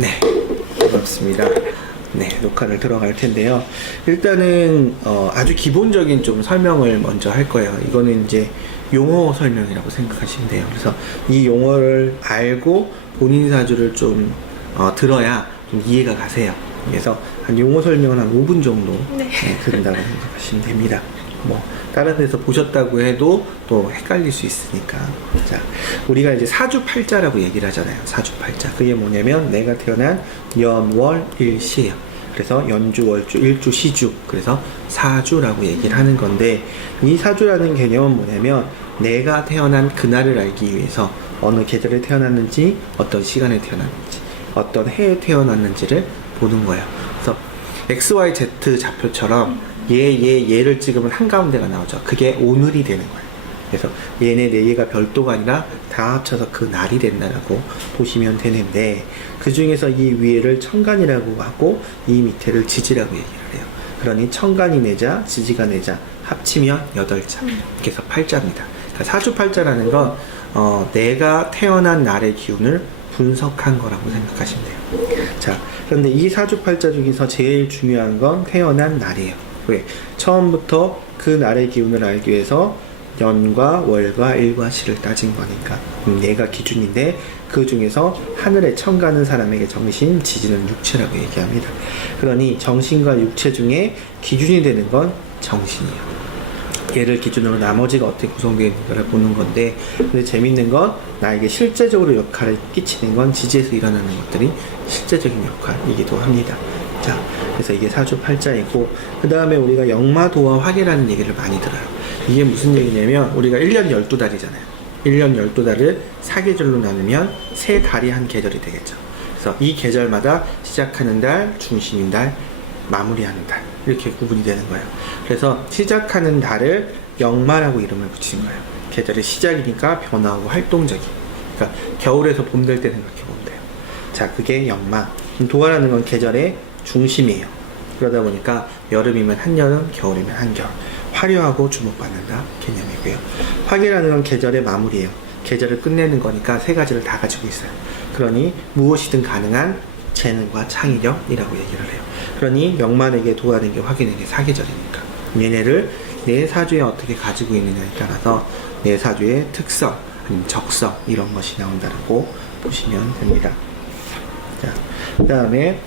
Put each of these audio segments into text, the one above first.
네, 반갑습니다. 네, 녹화를 들어갈 텐데요. 일단은 아주 기본적인 좀 설명을 먼저 할 거예요. 이거는 이제 용어 설명이라고 생각하시면 돼요. 그래서 이 용어를 알고 본인 사주를 좀 들어야 좀 이해가 가세요. 그래서 한 용어 설명은 한 5분 정도 들은다고 생각하시면 됩니다. 뭐 다른 데서 보셨다고 해도 또 헷갈릴 수 있으니까. 자, 우리가 이제 사주팔자라고 얘기를 하잖아요. 사주팔자. 그게 뭐냐면 내가 태어난 연월일시예요. 그래서 연주, 월주, 일주, 시주. 그래서 사주라고 얘기를 하는 건데, 이 사주라는 개념은 뭐냐면 내가 태어난 그날을 알기 위해서 어느 계절에 태어났는지, 어떤 시간에 태어났는지, 어떤 해에 태어났는지를 보는 거예요. 그래서 XYZ 좌표처럼 얘를 찍으면 한가운데가 나오죠. 그게 오늘이 되는 거예요. 그래서 얘네 4개가 별도가 아니라 다 합쳐서 그 날이 된다라고 보시면 되는데, 그 중에서 이 위에를 천간이라고 하고 이 밑에를 지지라고 얘기를 해요. 그러니 천간이 4자, 지지가 4자, 합치면 8자. 그래서 팔자입니다. 그러니까 사주팔자라는 건 내가 태어난 날의 기운을 분석한 거라고 생각하시면 돼요. 자, 그런데 이 사주팔자 중에서 제일 중요한 건 태어난 날이에요. 왜? 처음부터 그 날의 기운을 알기 위해서 연과 월과 일과 시를 따진 거니까 얘가 기준인데, 그 중에서 하늘에 천가는 사람에게 정신, 지지는 육체라고 얘기합니다. 그러니 정신과 육체 중에 기준이 되는 건 정신이에요. 얘를 기준으로 나머지가 어떻게 구성되어 있는가를 보는 건데, 근데 재밌는 건 나에게 실제적으로 역할을 끼치는 건 지지에서 일어나는 것들이 실제적인 역할이기도 합니다. 자, 그래서 이게 사주팔자이고, 그 다음에 우리가 역마도와 화계라는 얘기를 많이 들어요. 이게 무슨 얘기냐면, 우리가 1년 12달이잖아요. 1년 12달을 4계절로 나누면 3달이 한 계절이 되겠죠. 그래서 이 계절마다 시작하는 달, 중심인 달, 마무리하는 달, 이렇게 구분이 되는 거예요. 그래서 시작하는 달을 역마라고 이름을 붙인 거예요. 계절의 시작이니까 변화하고 활동적인. 그러니까 겨울에서 봄 될 때 생각해 보면 돼요. 자, 그게 역마. 도화라는 건 계절의 중심이에요. 그러다 보니까 여름이면 한여름, 겨울이면 한겨울. 화려하고 주목받는다 개념이고요. 화계라는 건 계절의 마무리예요. 계절을 끝내는 거니까 3가지를 다 가지고 있어요. 그러니 무엇이든 가능한 재능과 창의력이라고 얘기를 해요. 그러니 역만에게 도화에게 화계에게 4계절이니까 얘네를 내 사주에 어떻게 가지고 있느냐에 따라서 내 사주의 특성, 아니면 적성, 이런 것이 나온다고 보시면 됩니다. 자, 그 다음에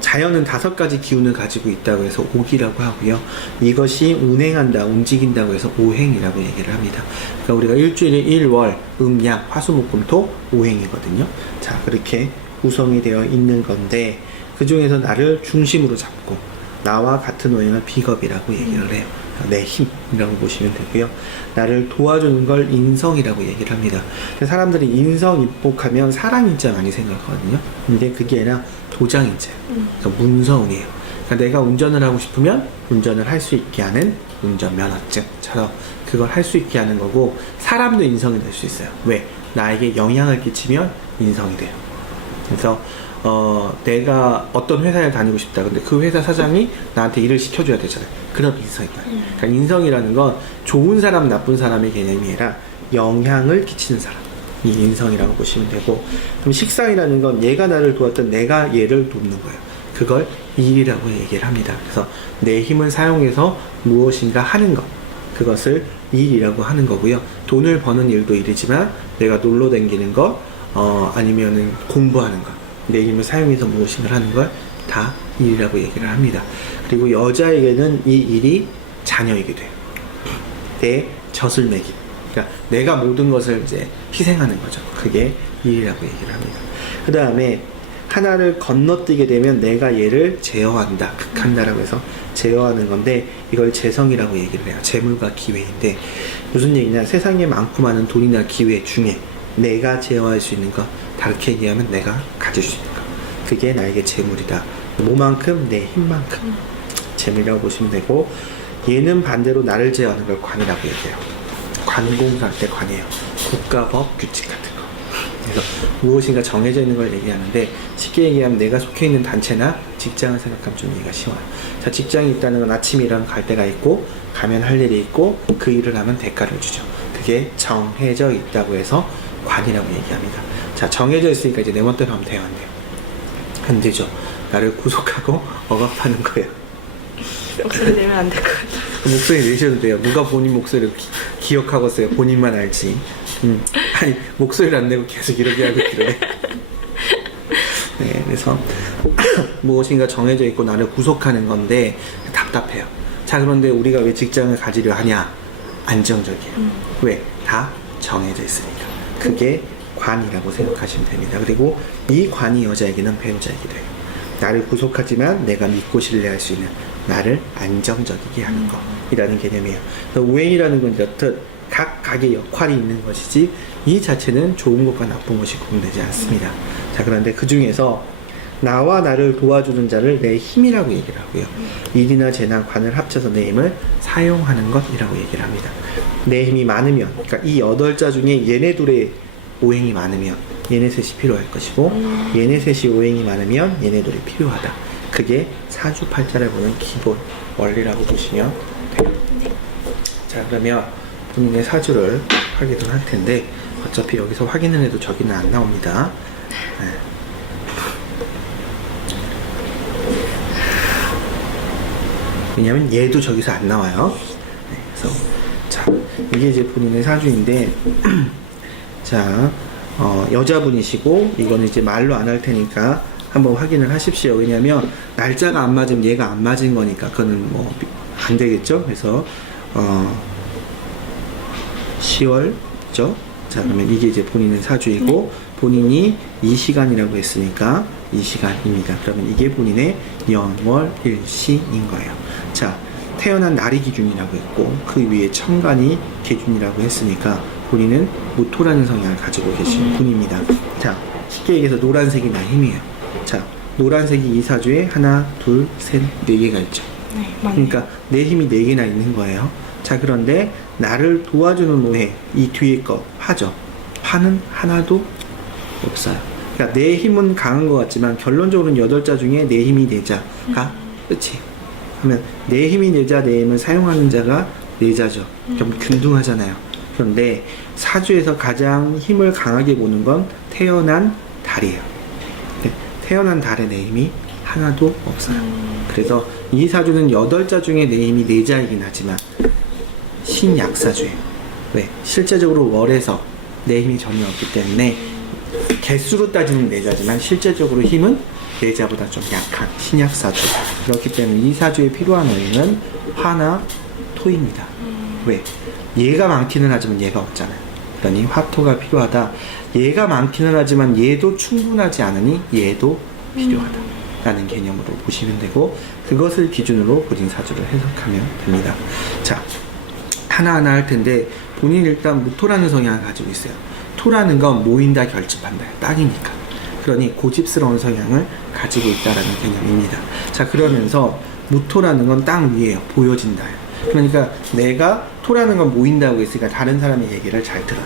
자연은 5가지 기운을 가지고 있다고 해서 옥이라고 하고요. 이것이 운행한다, 움직인다고 해서 오행이라고 얘기를 합니다. 그러니까 우리가 일주일에 일월, 음양, 화수목금토, 오행이거든요. 자, 그렇게 구성이 되어 있는 건데, 그 중에서 나를 중심으로 잡고 나와 같은 오행을 비겁이라고 얘기를 해요. 내 힘이라고 보시면 되고요. 나를 도와주는 걸 인성이라고 얘기를 합니다. 사람들이 인성 입복하면 사람인자 많이 생각하거든요. 근데 그게 아니라 도장인자예요. 그러니까 문서운이에요. 그러니까 내가 운전을 하고 싶으면 운전을 할 수 있게 하는 운전면허증처럼 그걸 할 수 있게 하는 거고, 사람도 인성이 될 수 있어요. 왜? 나에게 영향을 끼치면 인성이 돼요. 그래서 내가 어떤 회사에 다니고 싶다. 근데 그 회사 사장이 나한테 일을 시켜줘야 되잖아요. 그럼 인성인 거예요. 그러니까 인성이라는 건 좋은 사람, 나쁜 사람의 개념이 아니라 영향을 끼치는 사람. 이 인성이라고 보시면 되고, 그럼 식상이라는 건 얘가 나를 도왔던 내가 얘를 돕는 거예요. 그걸 일이라고 얘기를 합니다. 그래서 내 힘을 사용해서 무엇인가 하는 것, 그것을 일이라고 하는 거고요. 돈을 버는 일도 일이지만 내가 놀러 다니는 것, 아니면은 공부하는 것, 내 힘을 사용해서 무엇인가 하는 걸 다 일이라고 얘기를 합니다. 그리고 여자에게는 이 일이 자녀이게 돼요. 내 젖을 먹이. 그러니까 내가 모든 것을 이제 희생하는 거죠. 그게 일이라고 얘기를 합니다. 그 다음에 하나를 건너뛰게 되면 내가 얘를 제어한다, 극한다라고 해서 제어하는 건데, 이걸 재성이라고 얘기를 해요. 재물과 기회인데, 무슨 얘기냐, 세상에 많고 많은 돈이나 기회 중에 내가 제어할 수 있는 것, 다르게 얘기하면 내가 가질 수 있는 것, 그게 나에게 재물이다. 뭐만큼? 내 힘만큼 재물이라고 보시면 되고, 얘는 반대로 나를 제어하는 걸 관이라고 얘기해요. 관공서할 때 관이에요. 국가법 규칙 같은 거. 그래서 무엇인가 정해져 있는 걸 얘기하는데, 쉽게 얘기하면 내가 속해 있는 단체나 직장을 생각하면 좀 이해가 쉬워요. 자, 직장이 있다는 건 아침에 일어나면 갈 때가 있고, 가면 할 일이 있고, 그 일을 하면 대가를 주죠. 그게 정해져 있다고 해서 관이라고 얘기합니다. 자, 정해져 있으니까 이제 내 멋대로 하면 돼요, 안 돼요? 안 되죠. 나를 구속하고 억압하는 거예요. 목소리 내면 안 될 것 같아. 목소리 내셔도 돼요. 누가 본인 목소리를 기억하고 있어요. 본인만 알지. 아니, 목소리를 안 내고 계속 이렇게 하고 그래. 네, 그래서 무엇인가 정해져 있고 나를 구속하는 건데 답답해요. 자, 그런데 우리가 왜 직장을 가지려 하냐? 안정적이에요. 왜? 다 정해져 있으니까. 그게 관이라고 생각하시면 됩니다. 그리고 이 관이 여자에게는 배우자에게 돼요. 나를 구속하지만 내가 믿고 신뢰할 수 있는, 나를 안정적이게 하는 것이라는 개념이에요. 우행이라는 건 여튼 각각의 역할이 있는 것이지 이 자체는 좋은 것과 나쁜 것이 구분되지 않습니다. 자, 그런데 그 중에서 나와 나를 도와주는 자를 내 힘이라고 얘기를 하고요. 일이나 재난, 관을 합쳐서 내 힘을 사용하는 것이라고 얘기를 합니다. 내 힘이 많으면, 그러니까 이 8자 중에 얘네 둘의 오행이 많으면 얘네 셋이 필요할 것이고 얘네 셋이 오행이 많으면 얘네 둘이 필요하다. 그게 사주팔자를 보는 기본 원리라고 보시면 돼요. 자, 그러면 본인의 사주를 확인을 할 텐데 어차피 여기서 확인을 해도 저기는 안 나옵니다. 네. 왜냐면 얘도 저기서 안 나와요. 네, 그래서 자, 이게 이제 본인의 사주인데 자, 여자분이시고 이거는 이제 말로 안 할 테니까 한번 확인을 하십시오. 왜냐면 날짜가 안 맞으면 얘가 안 맞은 거니까 그거는 뭐 안 되겠죠. 그래서 10월죠. 자, 그러면 이게 이제 본인의 사주이고 본인이 이 시간이라고 했으니까 이 시간입니다. 그러면 이게 본인의 연월일시인 거예요. 자, 태어난 날이 기준이라고 했고 그 위에 천간이 기준이라고 했으니까 본인은 무토라는 성향을 가지고 계신 분입니다. 자, 쉽게 얘기해서 노란색이 나의 힘이에요. 자, 노란색이 이 사주에 하나, 둘, 셋, 네 개가 있죠. 네, 맞네요. 그러니까 내 힘이 네 개나 있는 거예요. 자, 그런데 나를 도와주는 오해, 이 뒤에 거 화죠. 화는 하나도 없어요. 그러니까 내 힘은 강한 것 같지만 결론적으로는 8자 중에 내 힘이 4자가 끝이에요. 그러면 내 힘이 4자, 내 힘을 사용하는 자가 4자죠. 좀 균등하잖아요. 그런데 사주에서 가장 힘을 강하게 보는 건 태어난 달이에요. 네, 태어난 달에 내 힘이 하나도 없어요. 그래서 이 사주는 8자 중에 내 힘이 4자이긴 하지만 신약사주예요. 왜? 실제적으로 월에서 내 힘이 전혀 없기 때문에 개수로 따지면 4자지만 실제적으로 힘은 4자보다 좀 약한 신약사주. 그렇기 때문에 이 사주에 필요한 오행은 화나 토입니다. 왜? 얘가 많기는 하지만 얘가 없잖아요. 그러니 화토가 필요하다. 얘가 많기는 하지만 얘도 충분하지 않으니 얘도 필요하다. 라는 개념으로 보시면 되고 그것을 기준으로 본인 사주를 해석하면 됩니다. 자, 하나하나 할 텐데 본인 일단 무토라는 성향을 가지고 있어요. 토라는 건 모인다, 결집한다. 땅이니까. 그러니 고집스러운 성향을 가지고 있다라는 개념입니다. 자, 그러면서 무토라는 건 땅 위에요. 보여진다. 그러니까 내가 토라는 건 모인다고 했으니까 다른 사람의 얘기를 잘 들어요.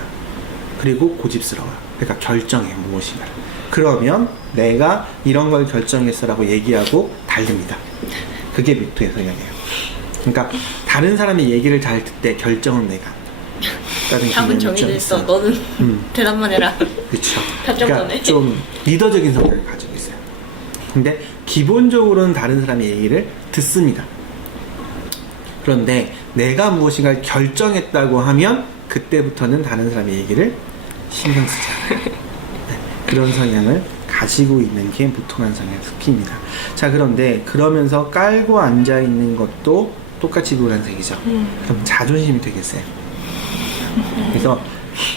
그리고 고집스러워요. 그러니까 결정해 무엇인가를. 그러면 내가 이런 걸 결정했어라고 얘기하고 달립니다. 그게 무토의 성향이에요. 그러니까 다른 사람의 얘기를 잘 듣되 결정은 내가 한다. 답은 정해져 있어. 너는 대답만 해라. 그렇죠. 답장 그러니까 전에. 좀 리더적인 성향을 가지고 있어요. 근데 기본적으로는 다른 사람의 얘기를 듣습니다. 그런데 내가 무엇인가 결정했다고 하면 그때부터는 다른 사람의 얘기를 신경 쓰지 않아요. 그런 성향을 가지고 있는 게 무토란 성향의 습기입니다. 자, 그런데 그러면서 깔고 앉아 있는 것도 똑같이 노란색이죠. 그럼 자존심이 되겠어요. 그래서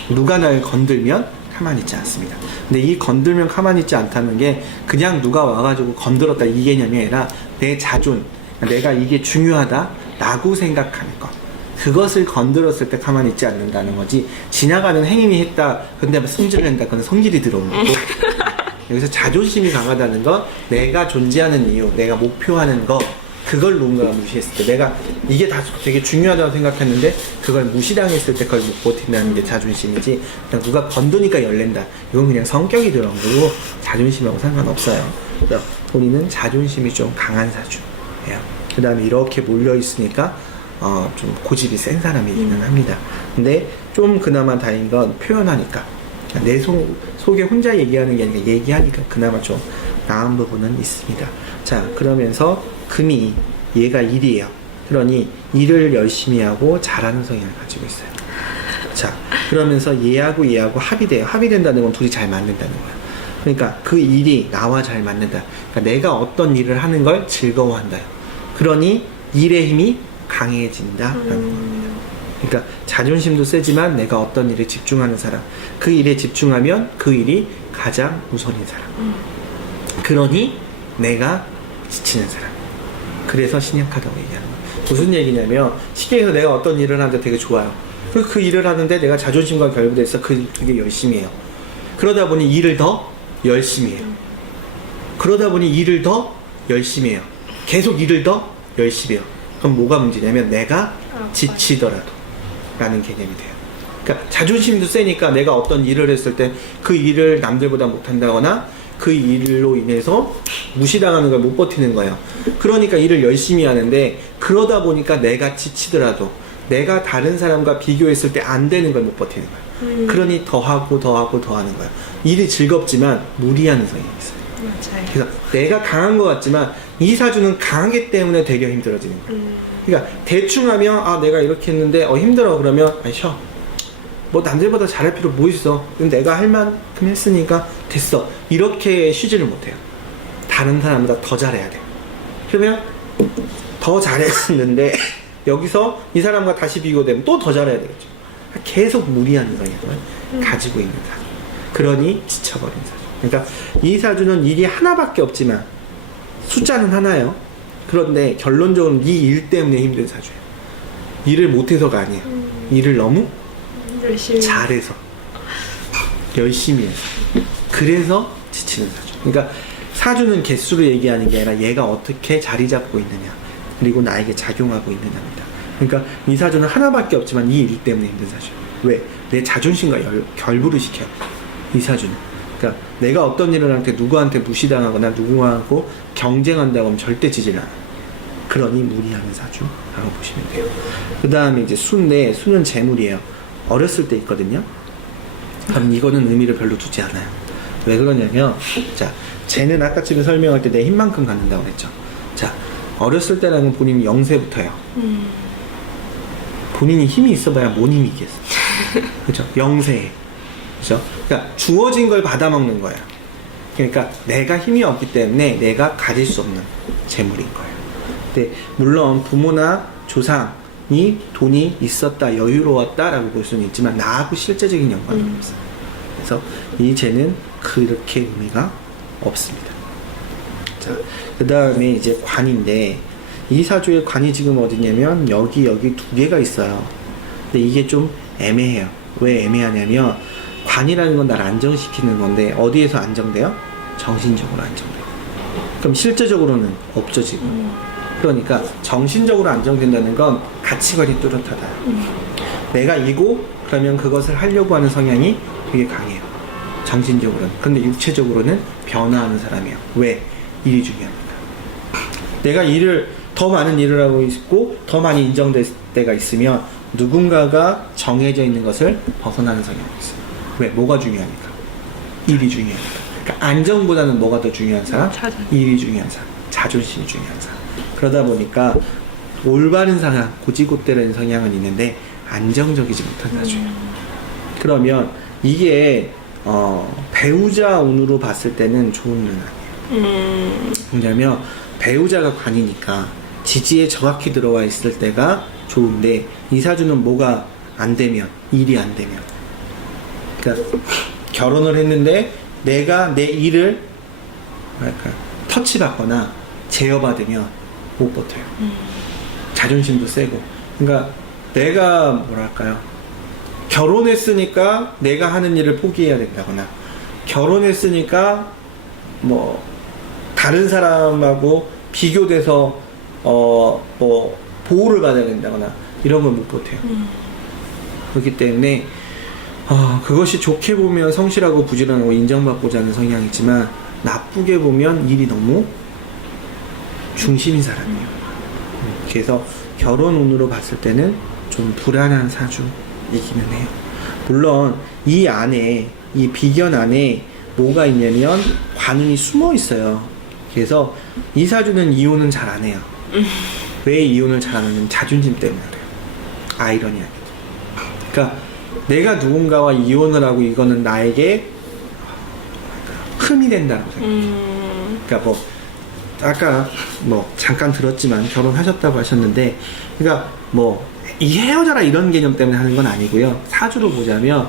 누가 날 건들면 가만히 있지 않습니다. 근데 이 건들면 가만히 있지 않다는 게 그냥 누가 와가지고 건들었다 이 개념이 아니라 내 자존, 내가 이게 중요하다라고 생각하는 것. 그것을 건드렸을 때 가만히 있지 않는다는 거지. 지나가는 행인이 했다 근데 성질을 낸다 그건 성질이 들어오는 거고 여기서 자존심이 강하다는 건 내가 존재하는 이유, 내가 목표하는 거 그걸 누군가가 무시했을 때 내가 이게 다 되게 중요하다고 생각했는데 그걸 무시당했을 때 그걸 못 버틴다는 게 자존심이지 그냥 누가 건드니까 열낸다 이건 그냥 성격이 들어온 거고 자존심하고 상관없어요. 그래서 본인은 자존심이 좀 강한 사주예요. 그 다음에 이렇게 몰려있으니까 좀 고집이 센 사람이기는 합니다. 근데 좀 그나마 다행인 건 표현하니까 내 속에 혼자 얘기하는 게 아니라 얘기하니까 그나마 좀 나은 부분은 있습니다. 자, 그러면서 금이 얘가 일이에요. 그러니 일을 열심히 하고 잘하는 성향을 가지고 있어요. 자, 그러면서 얘하고 합이 돼요. 합이 된다는 건 둘이 잘 맞는다는 거예요. 그러니까 그 일이 나와 잘 맞는다. 그러니까 내가 어떤 일을 하는 걸 즐거워한다. 그러니 일의 힘이 강해진다라는 겁니다. 그러니까 자존심도 세지만 내가 어떤 일에 집중하는 사람, 그 일에 집중하면 그 일이 가장 우선인 사람. 그러니 내가 지치는 사람. 그래서 신약하다고 얘기하는 거예요. 무슨 얘기냐면 시계에서 내가 어떤 일을 하는데 되게 좋아요. 그 일을 하는데 내가 자존심과 결부돼서 그게 열심히 해요. 그러다 보니 일을 더 열심히 해요. 그러다 보니 일을 더 열심히 해요. 계속 일을 더 열심히 해요. 그럼 뭐가 문제냐면 내가 지치더라도 라는 개념이 돼요. 그러니까 자존심도 세니까 내가 어떤 일을 했을 때 그 일을 남들보다 못한다거나 그 일로 인해서 무시당하는 걸 못 버티는 거예요. 그러니까 일을 열심히 하는데 그러다 보니까 내가 지치더라도 내가 다른 사람과 비교했을 때 안 되는 걸 못 버티는 거예요. 그러니 더 하는 거예요. 일이 즐겁지만 무리하는 성향이 있어요. 맞아요. 그래서 내가 강한 것 같지만 이 사주는 강하기 때문에 되게 힘들어지는 거예요. 그러니까 대충 하면 아 내가 이렇게 했는데 힘들어 그러면 아니 쉬어. 뭐 남들보다 잘할 필요 뭐 있어. 내가 할 만큼 했으니까 됐어. 이렇게 쉬지를 못해요. 다른 사람보다 더 잘해야 돼요. 그러면 더 잘했는데 여기서 이 사람과 다시 비교되면 또 더 잘해야 되겠죠. 계속 무리하는 성향을 가지고 있는 사주. 그러니 지쳐버린 사주. 그러니까 이 사주는 일이 하나밖에 없지만 숫자는 하나예요. 그런데 결론적으로 이 일 때문에 힘든 사주예요. 일을 못해서가 아니에요. 일을 너무 열심히 잘해서 열심히 해서 그래서 지치는 사주. 그러니까 사주는 개수로 얘기하는 게 아니라 얘가 어떻게 자리 잡고 있느냐 그리고 나에게 작용하고 있느냐입니다. 그러니까 이 사주는 하나밖에 없지만 이 일 때문에 힘든 사주예요. 왜? 내 자존심과 결부를 시켜요. 이 사주는. 그러니까 내가 어떤 일을 할 때 누구한테 무시당하거나 누구하고 경쟁한다고 하면 절대 지질 않아요. 그러니 무리하는 사주라고 보시면 돼요. 그 다음에 이제 수인데 수는 재물이에요. 어렸을 때 있거든요. 그럼 이거는 의미를 별로 두지 않아요. 왜 그러냐면 자 쟤는 아까쯤에 설명할 때 내 힘만큼 갖는다고 했죠. 자 어렸을 때라는 본인이 0세부터요. 본인이 힘이 있어봐야 뭔 힘이 있겠어. 그렇죠? 0세. 그렇죠? 그러니까 주어진 걸 받아먹는 거예요. 그러니까 내가 힘이 없기 때문에 내가 가질 수 없는 재물인 거예요. 근데 물론 부모나 조상이 돈이 있었다, 여유로웠다라고 볼 수는 있지만 나하고 실제적인 연관은 없어요. 그래서 이 죄는 그렇게 의미가 없습니다. 자, 그 다음에 이제 관인데 이 사주의 관이 지금 어디냐면 여기 두 개가 있어요. 근데 이게 좀 애매해요. 왜 애매하냐면 관이라는 건 날 안정시키는 건데 어디에서 안정돼요? 정신적으로 안정돼요. 그럼 실제적으로는 없죠 지금. 그러니까 정신적으로 안정된다는 건 가치관이 뚜렷하다. 내가 이고 그러면 그것을 하려고 하는 성향이 되게 강해요. 정신적으로는. 근데 육체적으로는 변화하는 사람이에요. 왜? 일이 중요합니다. 내가 더 많은 일을 하고 있고 더 많이 인정될 때가 있으면 누군가가 정해져 있는 것을 벗어나는 성향이 있어요. 왜? 뭐가 중요합니까? 일이 중요하니까. 그러니까 안정보다는 뭐가 더 중요한 사람? 일이 중요한 사람. 자존심이 중요한 사람. 그러다 보니까 올바른 상황, 고지고대라는 성향은 있는데 안정적이지 못한 사주예요. 그러면 이게 배우자 운으로 봤을 때는 좋은 운은 아니에요. 왜냐면 배우자가 관이니까 지지에 정확히 들어와 있을 때가 좋은데 이 사주는 뭐가 안 되면 일이 안 되면 그러니까 결혼을 했는데 내가 내 일을 터치받거나 제어받으면 못 버텨요. 자존심도 세고 그러니까 내가 뭐랄까요 결혼했으니까 내가 하는 일을 포기해야 된다거나 결혼했으니까 뭐 다른 사람하고 비교돼서 뭐 보호를 받아야 된다거나 이런 걸 못 버텨요. 그렇기 때문에 그것이 좋게 보면 성실하고 부지런하고 인정받고자 하는 성향이지만 나쁘게 보면 일이 너무 중심인 사람이에요. 그래서 결혼 운으로 봤을 때는 좀 불안한 사주이기는 해요. 물론 이 안에 이 비견 안에 뭐가 있냐면 관운이 숨어 있어요. 그래서 이 사주는 이혼은 잘 안 해요. 왜 이혼을 잘 안 하냐면 자존심 때문에 그래요. 아이러니하게. 그러니까 내가 누군가와 이혼을 하고 이거는 나에게 흠이 된다고 생각해요. 그러니까 뭐 아까 뭐 잠깐 들었지만 결혼하셨다고 하셨는데, 그러니까 뭐 이 헤어져라 이런 개념 때문에 하는 건 아니고요. 사주로 보자면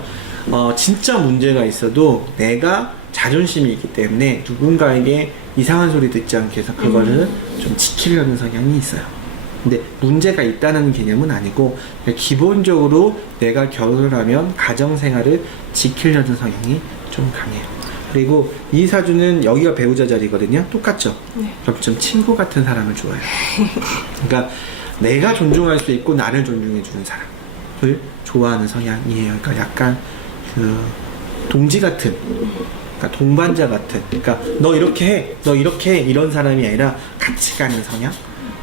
진짜 문제가 있어도 내가 자존심이 있기 때문에 누군가에게 이상한 소리 듣지 않게 해서 그거를 좀 지키려는 성향이 있어요. 근데 문제가 있다는 개념은 아니고 기본적으로 내가 결혼을 하면 가정생활을 지키려는 성향이 좀 강해요. 그리고 이 사주는 여기가 배우자 자리거든요. 똑같죠? 네. 그럼 좀 친구 같은 사람을 좋아해요. 그러니까 내가 존중할 수 있고 나를 존중해주는 사람을 좋아하는 성향이에요. 그러니까 약간 그 동지 같은, 그러니까 동반자 같은, 그러니까 너 이렇게 해, 너 이렇게 해, 이런 사람이 아니라 같이 가는 성향.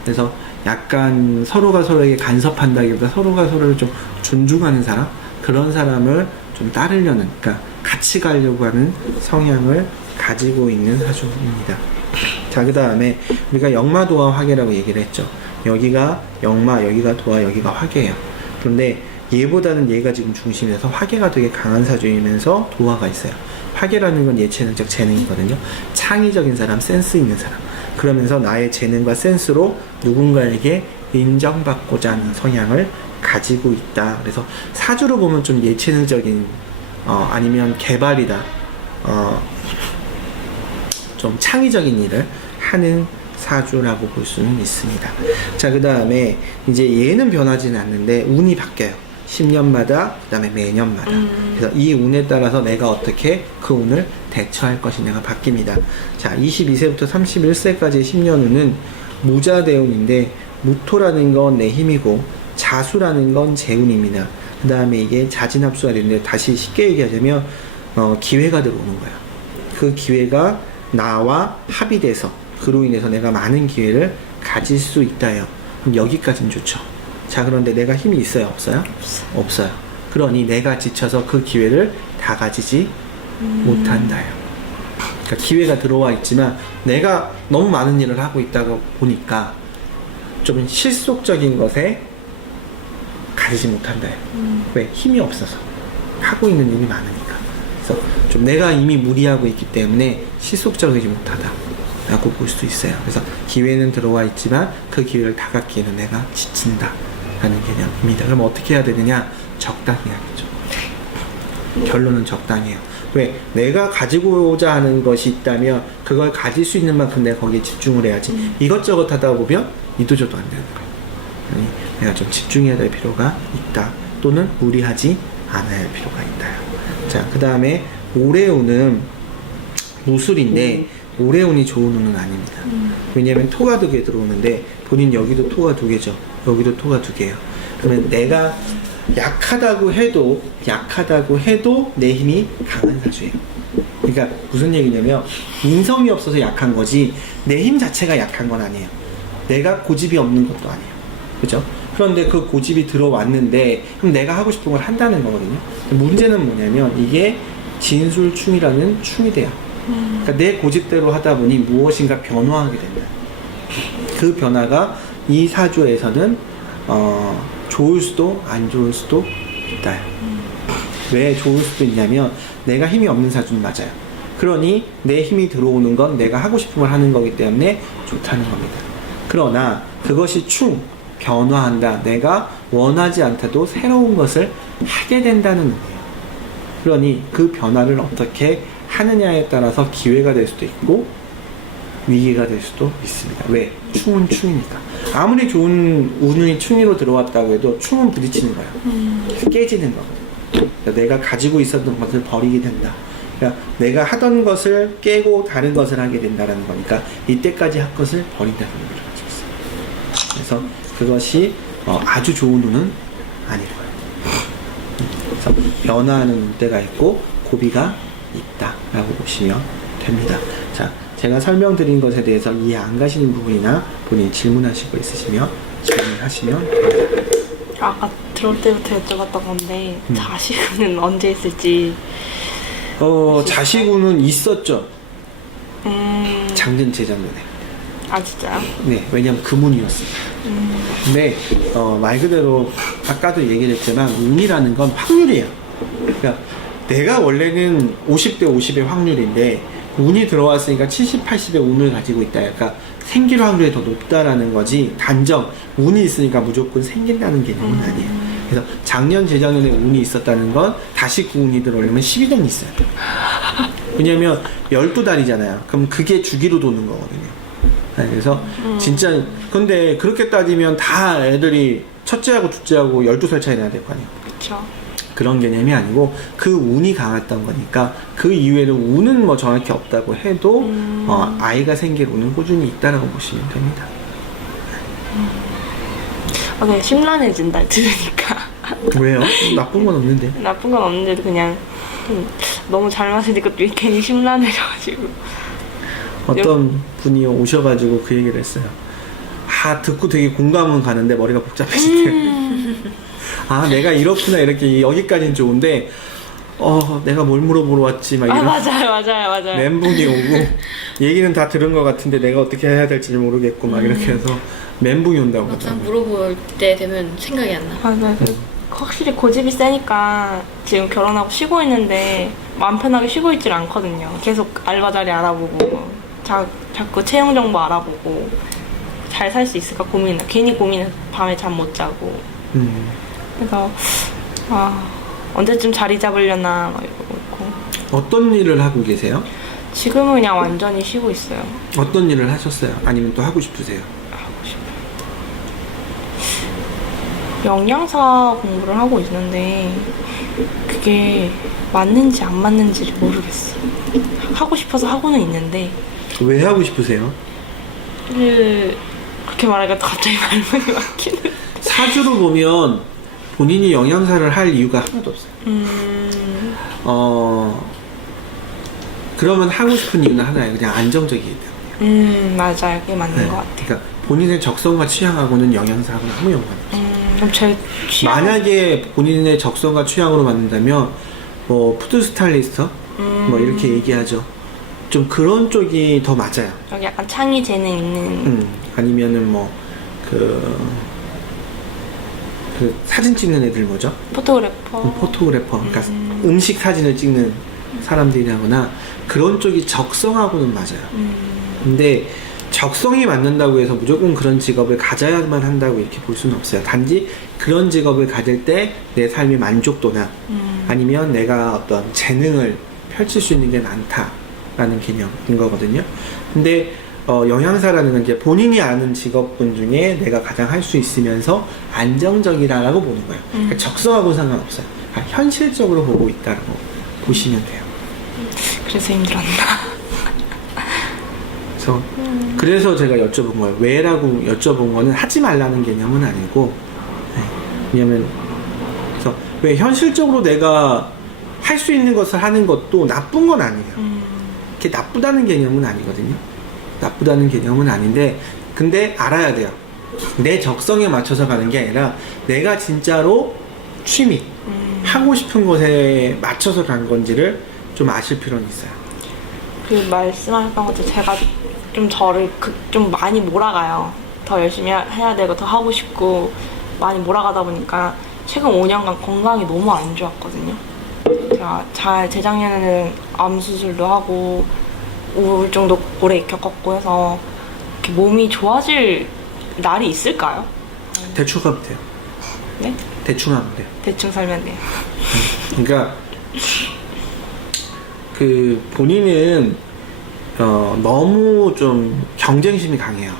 그래서 약간 서로가 서로에게 간섭한다기보다 서로가 서로를 좀 존중하는 사람, 그런 사람을 좀 따르려는, 그러니까 같이 가려고 하는 성향을 가지고 있는 사주입니다. 자, 그 다음에 우리가 역마도화 화계라고 얘기를 했죠. 여기가 역마, 여기가 도화, 여기가 화계예요. 그런데 얘보다는 얘가 지금 중심에서 화계가 되게 강한 사주이면서 도화가 있어요. 화계라는 건 예체능적 재능이거든요. 창의적인 사람, 센스 있는 사람. 그러면서 나의 재능과 센스로 누군가에게 인정받고자 하는 성향을 가지고 있다. 그래서 사주로 보면 좀 예체능적인 아니면 개발이다, 좀 창의적인 일을 하는 사주라고 볼 수는 있습니다. 자, 그 다음에 이제 얘는 변하지는 않는데 운이 바뀌어요. 10년마다, 그 다음에 매년마다. 그래서 이 운에 따라서 내가 어떻게 그 운을 대처할 것이냐가 바뀝니다. 자, 22세부터 31세까지의 10년 운은 무자대운인데, 무토라는 건 내 힘이고 자수라는 건 제 운입니다. 그 다음에 이게 자진합수가 되는데, 다시 쉽게 얘기하자면 기회가 들어오는 거야. 그 기회가 나와 합의돼서 그로 인해서 내가 많은 기회를 가질 수 있다요. 그럼 여기까지는 좋죠. 자, 그런데 내가 힘이 있어요, 없어요? 없어요. 그러니 내가 지쳐서 그 기회를 다 가지지 못한다요. 그러니까 기회가 들어와 있지만 내가 너무 많은 일을 하고 있다고 보니까 좀 실속적인 것에 가지지 못한다요. 왜? 힘이 없어서. 하고 있는 일이 많으니까. 그래서 좀 내가 이미 무리하고 있기 때문에 실속적이지 못하다 라고 볼 수 있어요. 그래서 기회는 들어와 있지만 그 기회를 다 갖기에는 내가 지친다 라는 개념입니다. 그럼 어떻게 해야 되느냐? 적당히 해야겠죠. 결론은 적당히 해요. 왜? 내가 가지고자 하는 것이 있다면 그걸 가질 수 있는 만큼 내가 거기에 집중을 해야지. 이것저것 하다 보면 이도저도 안 되는 거예요. 그러니 내가 좀 집중해야 될 필요가 있다. 또는 무리하지 않아야 할 필요가 있다. 자, 그 다음에 올해운은 무술인데 올해운이 좋은 운은 아닙니다. 왜냐하면 토가 2개 들어오는데 본인 여기도 토가 2개죠. 여기도 토가 2개예요. 그러면 내가 약하다고 해도 내 힘이 강한 사주예요. 그러니까 무슨 얘기냐면 인성이 없어서 약한 거지 내 힘 자체가 약한 건 아니에요. 내가 고집이 없는 것도 아니에요. 그죠? 그런데 그 고집이 들어왔는데 그럼 내가 하고 싶은 걸 한다는 거거든요. 문제는 뭐냐면 이게 진술충이라는 충이 돼요. 그러니까 내 고집대로 하다 보니 무엇인가 변화하게 된다. 그 변화가 이 사주에서는 좋을 수도 안 좋을 수도 있다. 왜 좋을 수도 있냐면 내가 힘이 없는 사주는 맞아요. 그러니 내 힘이 들어오는 건 내가 하고 싶은 걸 하는 거기 때문에 좋다는 겁니다. 그러나 그것이 변화한다. 내가 원하지 않다도 새로운 것을 하게 된다는 의미예요. 그러니 그 변화를 어떻게 하느냐에 따라서 기회가 될 수도 있고 위기가 될 수도 있습니다. 왜? 충은 충이니까. 아무리 좋은 운이 충이로 들어왔다고 해도 충은 부딪히는 거예요. 깨지는 거거든요. 그러니까 내가 가지고 있었던 것을 버리게 된다. 그러니까 내가 하던 것을 깨고 다른 것을 하게 된다는 거니까 이때까지 할 것을 버린다는 의미를 가지고 있어요. 그래서 그것이 아주 좋은 운은 아니고요. 그래서 변화하는 때가 있고 고비가 있다라고 보시면 됩니다. 자, 제가 설명드린 것에 대해서 이해 안 가시는 부분이나 본인이 질문하실 거 있으시면 질문하시면 됩니다. 아까 들어올 때부터 여쭤봤던 건데 자식은 언제 있을지 자식운은 있었죠. 작년 재작년에. 아 진짜요? 네, 왜냐면 금운이었어요. 근데 말 그대로 아까도 얘기를 했지만 운이라는 건 확률이에요. 그러니까 내가 원래는 50대 50의 확률인데 운이 들어왔으니까 70, 80의 운을 가지고 있다. 그러니까 생길 확률이 더 높다라는 거지. 단정 운이 있으니까 무조건 생긴다는 개념은 아니에요. 그래서 작년 재작년에 운이 있었다는 건 다시 그 운이 들어오려면 12년이 있어요. 왜냐면 12달이잖아요. 그럼 그게 주기로 도는 거거든요. 그래서 진짜 근데 그렇게 따지면 다 애들이 첫째하고 둘째하고 12살 차이 나야 될 거 아니에요. 그렇죠. 그런 개념이 아니고 그 운이 강했던 거니까 그 이후에는 운은 뭐 정확히 없다고 해도 아이가 생길 운은 꾸준히 있다라고 보시면 됩니다. 네, 심란해진다 들으니까. 왜요? 나쁜 건 없는데. 나쁜 건 없는데도 그냥 너무 잘 맞으니까 또 괜히 심란해져가지고. 어떤 분이 오셔가지고 그 얘기를 했어요. 듣고 되게 공감은 가는데 머리가 복잡해지대요. 내가 이렇구나 이렇게 여기까지는 좋은데 내가 뭘 물어보러 왔지 막 이런 맞아요. 멘붕이 오고 얘기는 다 들은 것 같은데 내가 어떻게 해야 될지 모르겠고 막 이렇게 해서 멘붕이 온다고 막상 하더라고요. 물어볼 때 되면 생각이 안 나. 맞아요. 확실히 고집이 세니까 지금 결혼하고 쉬고 있는데 마음 편하게 쉬고 있질 않거든요. 계속 알바 자리 알아보고 자꾸 채용 정보 알아보고 잘 살 수 있을까 괜히 고민해서 밤에 잠 못 자고. 그래서 언제쯤 자리 잡으려나 막 이러고 있고. 어떤 일을 하고 계세요? 지금은 그냥 완전히 쉬고 있어요. 어떤 일을 하셨어요? 아니면 또 하고 싶으세요? 하고 싶어요. 영양사 공부를 하고 있는데 그게 맞는지 안 맞는지를 모르겠어요. 하고 싶어서 하고는 있는데. 왜 하고 싶으세요? 그렇게 말하니까 갑자기 말문이 막히는. 사주로 보면 본인이 영양사를 할 이유가 하나도 없어요. 그러면 하고 싶은 이유는 하나예요. 그냥 안정적이기 때문에. 맞아요. 그게 맞는 것 같아요. 그러니까 본인의 적성과 취향하고는 영양사하고는 아무 연관이 없어요. 그럼 제 만약에 본인의 적성과 취향으로 맞는다면 뭐 푸드 스타일리스트 뭐 이렇게 얘기하죠. 좀 그런 쪽이 더 맞아요. 여기 약간 창의 재능 있는. 아니면은 뭐 그 사진 찍는 애들 뭐죠? 포토그래퍼. 포토그래퍼. 그러니까 음식 사진을 찍는 사람들이라거나 그런 쪽이 적성하고는 맞아요. 근데 적성이 맞는다고 해서 무조건 그런 직업을 가져야만 한다고 이렇게 볼 수는 없어요. 단지 그런 직업을 가질 때 내 삶의 만족도나 아니면 내가 어떤 재능을 펼칠 수 있는 게 많다라는 개념인 거거든요. 근데 영양사라는 건 이제 본인이 아는 직업군 중에 내가 가장 할 수 있으면서 안정적이라고 보는 거예요. 그러니까 적성하고 상관없어요. 그러니까 현실적으로 보고 있다고 보시면 돼요. 그래서 힘들었나? 그래서 제가 여쭤본 거예요. 왜라고 여쭤본 거는 하지 말라는 개념은 아니고, 왜냐면 그래서 왜 현실적으로 내가 할 수 있는 것을 하는 것도 나쁜 건 아니에요. 그게 나쁘다는 개념은 아니거든요. 나쁘다는 개념은 아닌데, 근데 알아야 돼요. 내 적성에 맞춰서 가는 게 아니라 내가 진짜로 취미, 하고 싶은 것에 맞춰서 간 건지를 좀 아실 필요는 있어요. 그 말씀하셨던 것도 제가 좀 저를 좀 많이 몰아가요. 더 열심히 해야 되고 더 하고 싶고 많이 몰아가다 보니까 최근 5년간 건강이 너무 안 좋았거든요. 제가 재작년에는 암 수술도 하고 우울증도 오래 겪었고 해서 이렇게 몸이 좋아질 날이 있을까요? 대충 하면 돼요. 네? 대충 하면 돼요. 대충 살면 돼요. 그러니까 그 본인은 너무 좀 경쟁심이 강해요.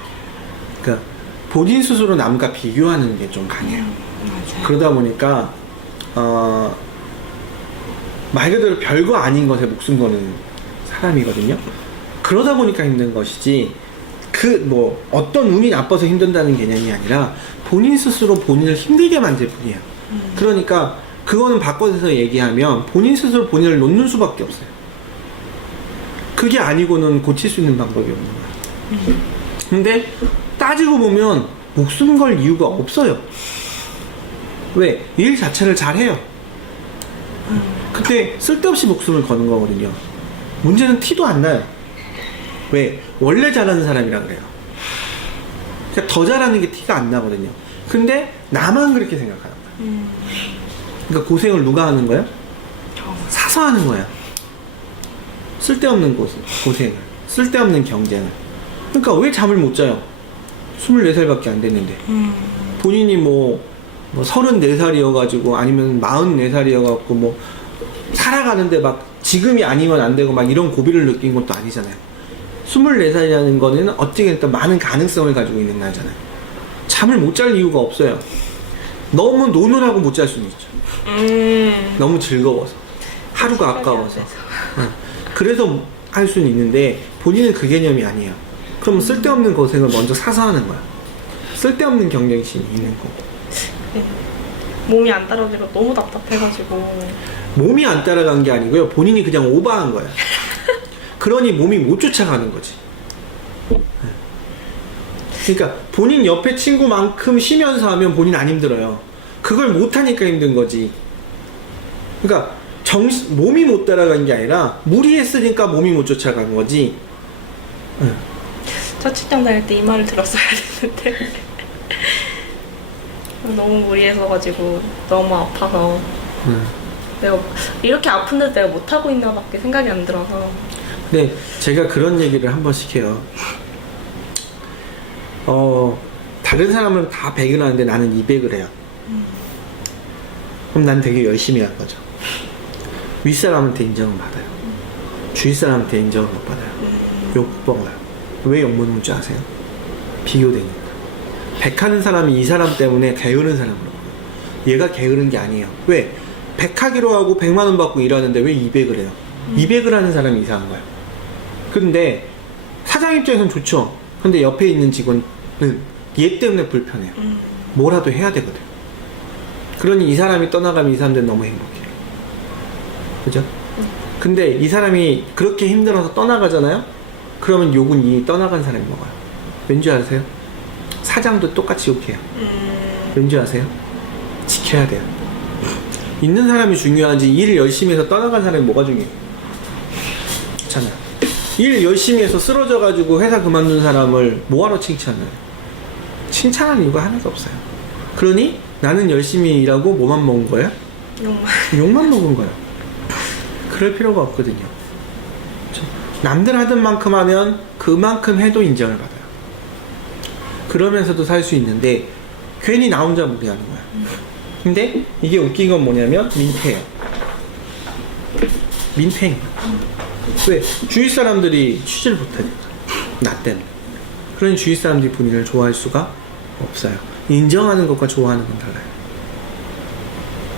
그러니까 본인 스스로 남과 비교하는 게 좀 강해요. 맞아요. 그러다 보니까 말 그대로 별거 아닌 것에 목숨 거는 사람이거든요. 그러다 보니까 힘든 것이지 뭐 어떤 운이 나빠서 힘든다는 개념이 아니라 본인 스스로 본인을 힘들게 만들 뿐이에요. 그러니까 그거는 바꿔서 얘기하면 본인 스스로 본인을 놓는 수밖에 없어요. 그게 아니고는 고칠 수 있는 방법이 없는 거예요. 근데 따지고 보면 목숨 걸 이유가 없어요. 왜? 일 자체를 잘해요. 그때 쓸데없이 목숨을 거는 거거든요. 문제는 티도 안 나요. 왜? 원래 잘하는 사람이라 그래요. 그러니까 더 잘하는 게 티가 안 나거든요. 근데 나만 그렇게 생각하는 거야. 그러니까 고생을 누가 하는 거야? 사서 하는 거야. 쓸데없는 고생을, 쓸데없는 경쟁을. 그러니까 왜 잠을 못 자요? 24살밖에 안 됐는데. 본인이 뭐 34살이어가지고 아니면 44살이어가지고 뭐 살아가는데 막 지금이 아니면 안 되고 막 이런 고비를 느낀 것도 아니잖아요. 24살이라는 거는 어떻게든 많은 가능성을 가지고 있는 나이잖아요. 잠을 못 잘 이유가 없어요. 너무 노느라고 못 잘 수는 있죠. 너무 즐거워서, 하루가 아까워서. 그래서 할 수는 있는데 본인은 그 개념이 아니에요. 그럼 쓸데없는 고생을 먼저 사서 하는 거야. 쓸데없는 경쟁심이 있는 거고. 몸이 안 따라오기로 너무 답답해가지고. 몸이 안 따라간 게 아니고요. 본인이 그냥 오버한 거야. 그러니 몸이 못 쫓아가는 거지. 그러니까 본인 옆에 친구만큼 쉬면서 하면 본인 안 힘들어요. 그걸 못하니까 힘든 거지. 그러니까 몸이 못 따라간 게 아니라 무리했으니까 몸이 못 쫓아간 거지. 자취장 다닐 때 이 말을 들었어야 되는데 너무 무리해서가지고 너무 아파서 내가 이렇게 아픈데 내가 못하고 있나 밖에 생각이 안 들어서. 근데 제가 그런 얘기를 한 번씩 해요. 다른 사람은 다 100을 하는데 나는 200을 해요. 그럼 난 되게 열심히 한 거죠. 윗사람한테 인정을 받아요. 주위 사람한테 인정을 못 받아요. 욕 먹어요. 왜 욕 먹는 줄 아세요? 비교되니까. 100 하는 사람이 이 사람 때문에 게으른 사람으로 봐요. 얘가 게으른 게 아니에요. 왜? 100 하기로 하고 100만원 받고 일하는데 왜 200을 해요? 200을 하는 사람이 이상한 거예요. 근데 사장 입장에서는 좋죠. 근데 옆에 있는 직원은 얘 때문에 불편해요. 뭐라도 해야 되거든. 그러니 이 사람이 떠나가면 이 사람들은 너무 행복해요. 그죠? 근데 이 사람이 그렇게 힘들어서 떠나가잖아요? 그러면 욕은 이 떠나간 사람이 먹어요. 왠지 아세요? 사장도 똑같이 욕해요. 왠지 아세요? 지켜야 돼요. 있는 사람이 중요하지 일을 열심히 해서 떠나간 사람이 뭐가 중요해요? 그렇잖아요. 일 열심히 해서 쓰러져가지고 회사 그만둔 사람을 뭐하러 칭찬해요? 칭찬할 이유가 하나도 없어요. 그러니 나는 열심히 일하고 뭐만 먹은 거야? 욕만 먹은 거야. 그럴 필요가 없거든요. 그렇죠? 남들 하던 만큼 하면 그만큼 해도 인정을 받아요. 그러면서도 살 수 있는데 괜히 나 혼자 무리하는 거야. 근데 이게 웃긴 건 뭐냐면 민폐예요. 민폐인 거야. 왜? 주위 사람들이 취지를 못하니까. 나 때문에. 그러니 주위 사람들이 본인을 좋아할 수가 없어요. 인정하는 것과 좋아하는 건 달라요.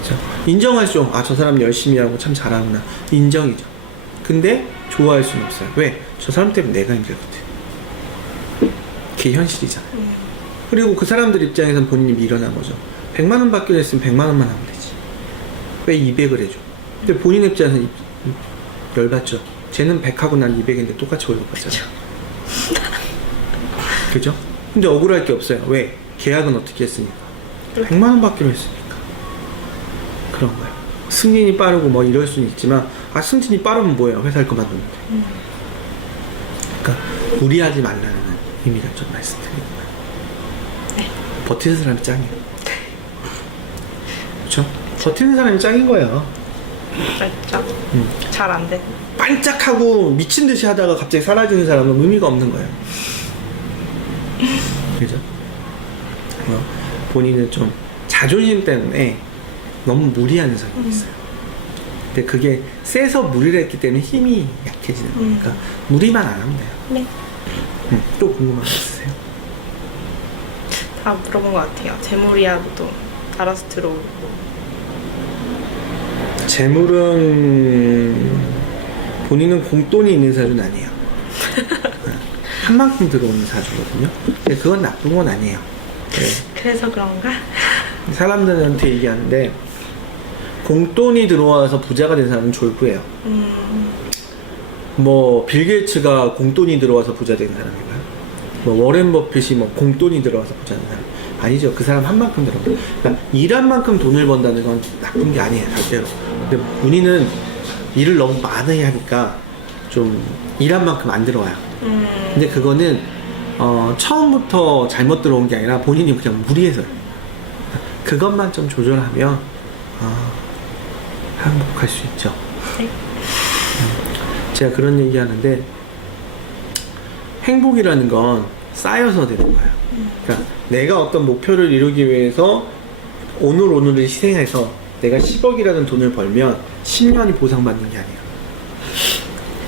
그렇죠? 인정할수록 저 사람 열심히 하고 참 잘하구나. 인정이죠. 근데 좋아할 수는 없어요. 왜? 저 사람 때문에 내가 힘들거든. 그게 현실이잖아요. 그리고 그 사람들 입장에선 본인이 미련한 거죠. 100만원 받기로 했으면 100만원만 하면 되지. 왜 200을 해줘? 근데 본인 입장에서는 열받죠. 쟤는 100하고 난 200인데 똑같이 월급받잖아. 그죠? 근데 억울할 게 없어요. 왜? 계약은 어떻게 했으니까. 100만원 받기로 했으니까. 그런 거예요. 승진이 빠르고 뭐 이럴 수는 있지만 승진이 빠르면 뭐예요? 회사를 그만두는데. 그러니까 무리하지 말라는 의미를 좀 말씀드리는 거예요. 네. 버티는 사람이 짱이에요. 그렇죠? 버티는 사람이 짱인 거예요. 진짜 잘 안 돼. 반짝하고 미친 듯이 하다가 갑자기 사라지는 사람은 의미가 없는 거예요. 그죠? 본인은 좀 자존심 때문에 너무 무리하는 성향이 있어요. 근데 그게 세서 무리를 했기 때문에 힘이 약해지는 거니까 무리만 안 하면 돼요. 네. 또 궁금한 거 있으세요? 다 물어본 것 같아요. 재물이야도 알아서 들어오고. 재물은 본인은 공돈이 있는 사주는 아니에요. 한 만큼 들어오는 사주거든요. 근데 그건 나쁜 건 아니에요. 네. 그래서 그런가? 사람들한테 얘기하는데 공돈이 들어와서 부자가 된 사람은 졸부예요. 뭐 빌 게이츠가 공돈이 들어와서 부자 된 사람인가요? 뭐 워렌 버핏이 뭐 공돈이 들어와서 부자 된 사람 아니죠. 그 사람 한 만큼 들어오고. 그러니까 일한 만큼 돈을 번다는 건 나쁜 게 아니에요. 절대로. 근데 문희는 일을 너무 많이 하니까 좀 일한 만큼 안 들어와요. 근데 그거는 처음부터 잘못 들어온 게 아니라 본인이 그냥 무리해서요. 그것만 좀 조절하면 행복할 수 있죠. 네. 제가 그런 얘기 하는데 행복이라는 건 쌓여서 되는 거예요. 그러니까 내가 어떤 목표를 이루기 위해서 오늘을 희생해서 내가 10억이라는 돈을 벌면 10년이 보상받는 게 아니에요.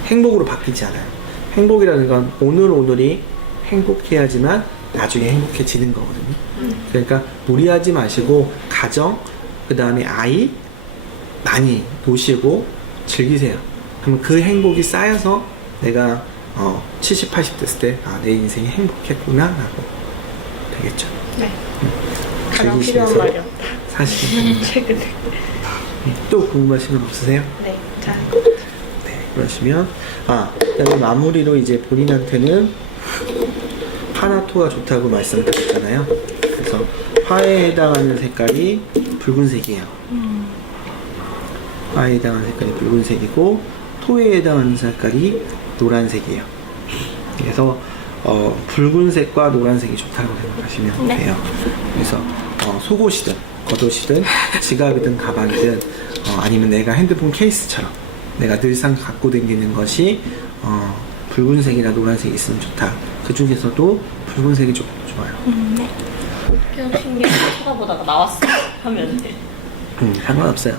행복으로 바뀌지 않아요. 행복이라는 건 오늘이 행복해야지만 나중에 행복해지는 거거든요. 그러니까 무리하지 마시고 가정, 그 다음에 아이 많이 모시고 즐기세요. 그러면 그 행복이 쌓여서 내가 70, 80 됐을 때 내 인생이 행복했구나 라고 되겠죠. 네. 가장 필요한 즐기시면서 말이요. 사시는 최근에. 또 궁금하신 건 없으세요? 네. 잘. 네, 그러시면 그다음에 마무리로 이제 본인한테는 하나토가 좋다고 말씀드렸잖아요. 그래서 화에 해당하는 색깔이 붉은색이에요. 화에 해당하는 색깔이 붉은색이고 토에 해당하는 색깔이 노란색이에요. 그래서 붉은색과 노란색이 좋다고 생각하시면 네. 돼요. 그래서 속옷이든 겉옷이든 지갑이든 가방이든 아니면 내가 핸드폰 케이스처럼 내가 늘상 갖고 다니는 것이 붉은색이나 노란색이 있으면 좋다. 그 중에서도 붉은색이 조금 좋아요. 네. 그냥 신기해서 찾아보다가 나왔어. 하면 돼. 상관없어요.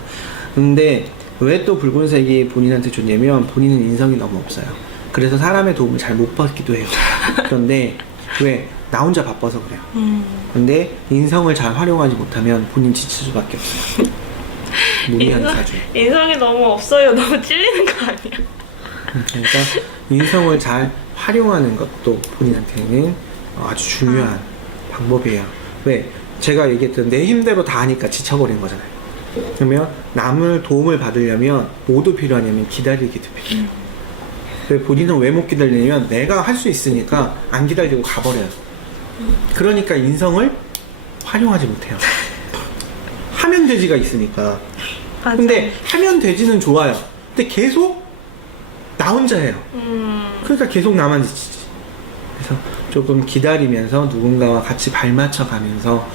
근데 왜 또 붉은색이 본인한테 좋냐면 본인은 인성이 너무 없어요. 그래서 사람의 도움을 잘 못 받기도 해요. 그런데 왜? 나 혼자 바빠서 그래요. 근데 인성을 잘 활용하지 못하면 본인 지칠 수밖에 없어요. 무리한 사주. 인성이 너무 없어요. 너무 찔리는 거 아니야? 그러니까 인성을 잘 활용하는 것도 본인한테는 아주 중요한 방법이에요. 왜? 제가 얘기했던 내 힘대로 다 하니까 지쳐버린 거잖아요. 그러면 남을 도움을 받으려면 뭐도 필요하냐면 기다리기도 필요해요. 본인은 왜 못 기다리냐면 내가 할 수 있으니까 안 기다리고 가버려요. 그러니까 인성을 활용하지 못해요. 하면 되지가 있으니까. 맞아. 근데 하면 되지는 좋아요. 근데 계속 나 혼자 해요. 그러니까 계속 나만 지치지. 그래서 조금 기다리면서 누군가와 같이 발맞춰 가면서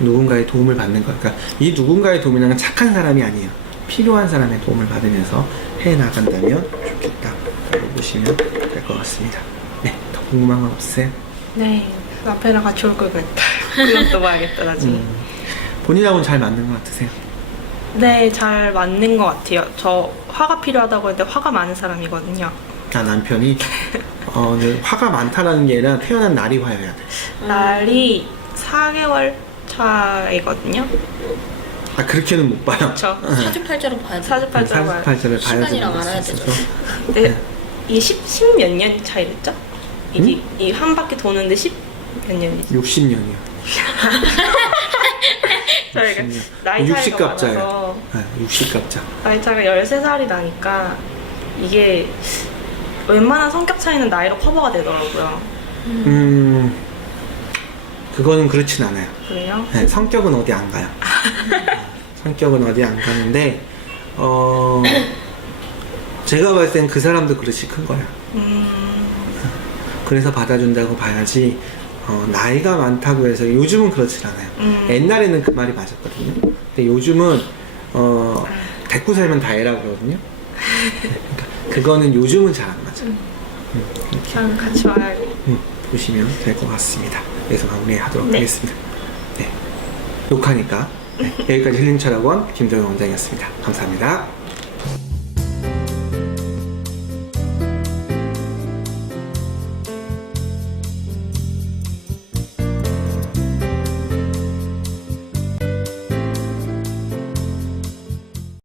누군가의 도움을 받는 거. 그러니까 이 누군가의 도움이라는 건 착한 사람이 아니에요. 필요한 사람의 도움을 받으면서 해 나간다면 좋겠다 라고 보시면 될 것 같습니다. 네, 더 궁금한 건 없으세요? 네. 남편이랑 같이 올 걸 그랬다. 그것도 봐야겠다 나중에. 본인하고는 잘 맞는 것 같으세요? 네, 잘 맞는 것 같아요. 저 화가 필요하다고 했는데 화가 많은 사람이거든요. 남편이 네, 화가 많다라는 게 아니라 태어난 날이 화여야 돼. 날이 4개월 차이거든요. 그렇게는 못 봐요. 그렇죠. 사주팔자로 봐야 돼. 사주팔자로 봐요. 사주팔자를 봐야 시간이랑 되는 알아야 수 되죠. 있어서. 네, 이게 10 몇 년 차이랬죠? 이게 이 한 바퀴 도는데 10 몇 년이지? 60년이요. 저희가 나이 차이가 60갑자예요. 많아서 60갑자. 나이 차이가 13살이 나니까 이게 웬만한 성격 차이는 나이로 커버가 되더라고요. 그거는 그렇진 않아요. 그래요? 네, 성격은 어디 안 가요. 성격은 어디 안 가는데 제가 봤을 땐 그 사람도 그릇이 큰 거예요. 그래서 받아준다고 봐야지 나이가 많다고 해서 요즘은 그렇진 않아요. 옛날에는 그 말이 맞았거든요. 근데 요즘은 대꾸 살면 다 애라고 그러거든요. 그러니까 그거는 요즘은 잘 안 맞아요. 그냥 같이 와야겠다. 보시면 될 것 같습니다. 그래서 마무리하도록 네. 하겠습니다. 네. 녹화니까 여기까지 힐링철학원 김정현 원장이었습니다. 감사합니다.